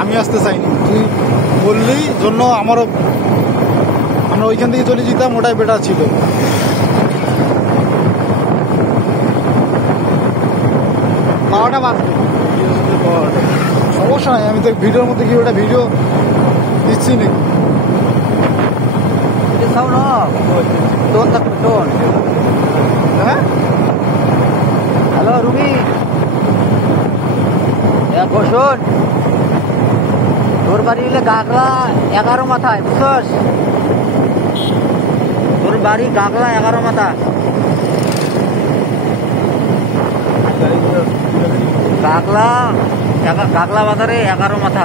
আমি আসতে চাইনি, তুই বললি জন্য আমরা ওইখান থেকে চলে যেতাম, ওটাই বেটার ছিল। বারোটা বাজবে, সমস্যা নাই। আমি তো ভিডিওর মধ্যে কি ওটা ভিডিও দিচ্ছি নাকি? হ্যাঁ, হ্যালো রুমি, বসুন। তোর বাড়ি হলে গাগলা 11 মাথায়, বুঝছস? তোর বাড়ি গাগলা 11 মাথা। গাগলা বাজারে 11 মাথা।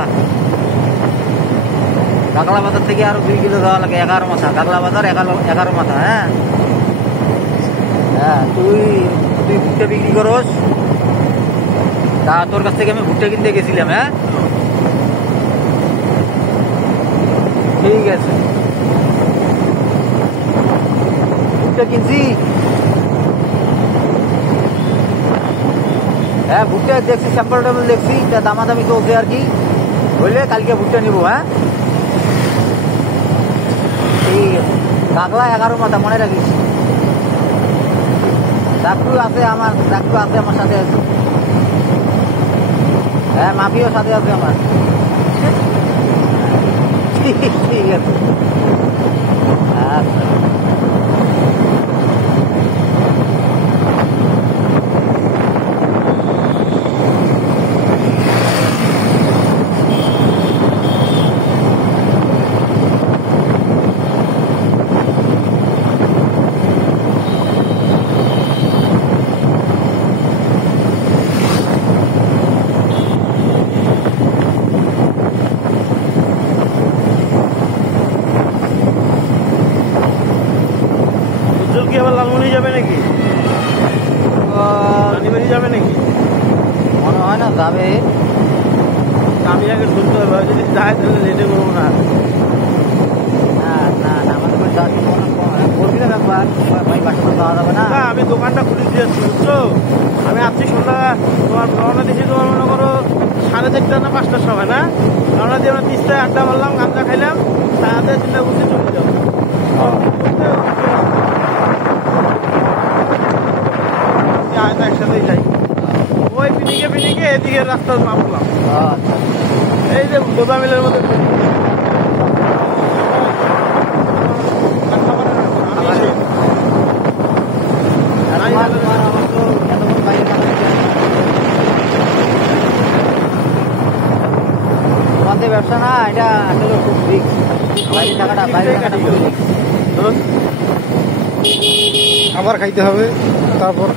গাগলা বাজার থেকে আরো 2 কিলো যাওয়া লাগে। 11 মাথা গাগলা বাজার, 11 মাথা। হ্যাঁ হ্যাঁ, তুই ভুট্টা বিক্রি করস? তা তোর কাছ থেকে আমি ভুট্টা কিনতে গেছিলাম। হ্যাঁ, ঠিক আছে, ভুট্টা কিনছি। হ্যাঁ, ভুট্টা দেখছি, স্যাম্পল টেম্পল দেখছি, তা দামাদামি চলছে আর কি। বললে কালকে ভুট্টা নিবো। হ্যাঁ, ঠিক আছে। গাগলা 11 মাথা, মনে রাখিস। ডাক্তু আছে আমার সাথে আছে। হ্যাঁ, মাফিও সাথে আছে আমার। ঠিক আছে, আচ্ছা। কি আবার লালমনি যাবে নাকি? রানীবাড়ি যাবে নাকি? মনে হয় না যাবে। আমি আগে শুনতে হবে, যদি যায় তাহলে লেটে করবো না। না না, আমাদের করবি না ব্যাপার, ভাই বাসা যাওয়া যাবে না। আমি দোকানটা খুলে দিয়েছি, বুঝছো? আমি আজকে সন্ধ্যা তোমার রওনা দিয়েছি, তোমার মনে করো 4:30 না 5টার সময়। না রওনা দিয়ে আমরা 3টায় আড্ডা মারলাম, গাঁজা খাইলাম, তাদের চিন্তা করতে চলে যাবো। একসাথেই যাই, ওই পিনিকে এদিকে রাস্তা নামলাম। এই যে গোদা মিলের মধ্যে তোমাদের ব্যবসা না, এটা আসলে খুব রিস্ক। বাইরে টাকাটা আবার খাইতে হবে, তারপর